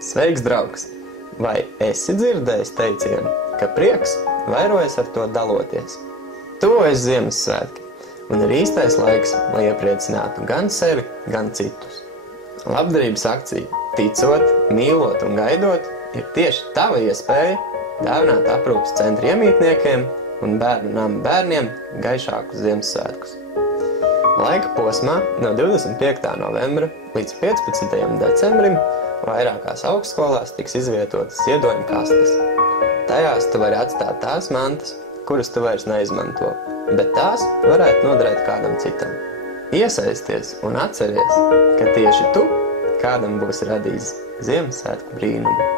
Sveiks, draugs! Vai esi dzirdējis teicienu, ka prieks vairojas ar to daloties? Tuvojas Ziemassvētki, un ir īstais laiks, lai iepriecinātu gan sevi, gan citus. Labdarības akcija Ticot, mīlot un gaidot ir tieši tava iespēja dāvināt aprūpes centra iemītniekiem un bērnu nama bērniem gaišākus Ziemassvētkus. Laika posmā no 25. novembra līdz 15. decembrim vairākās augstskolās tiks izvietotas ziedojuma kastes. Tajās tu vari atstāt tās mantas, kuras tu vairs neizmanto, bet tās varētu noderēt kādam citam. Iesaisties un atceries, ka tieši tu kādam būs radījis Ziemassvētku brīnumu.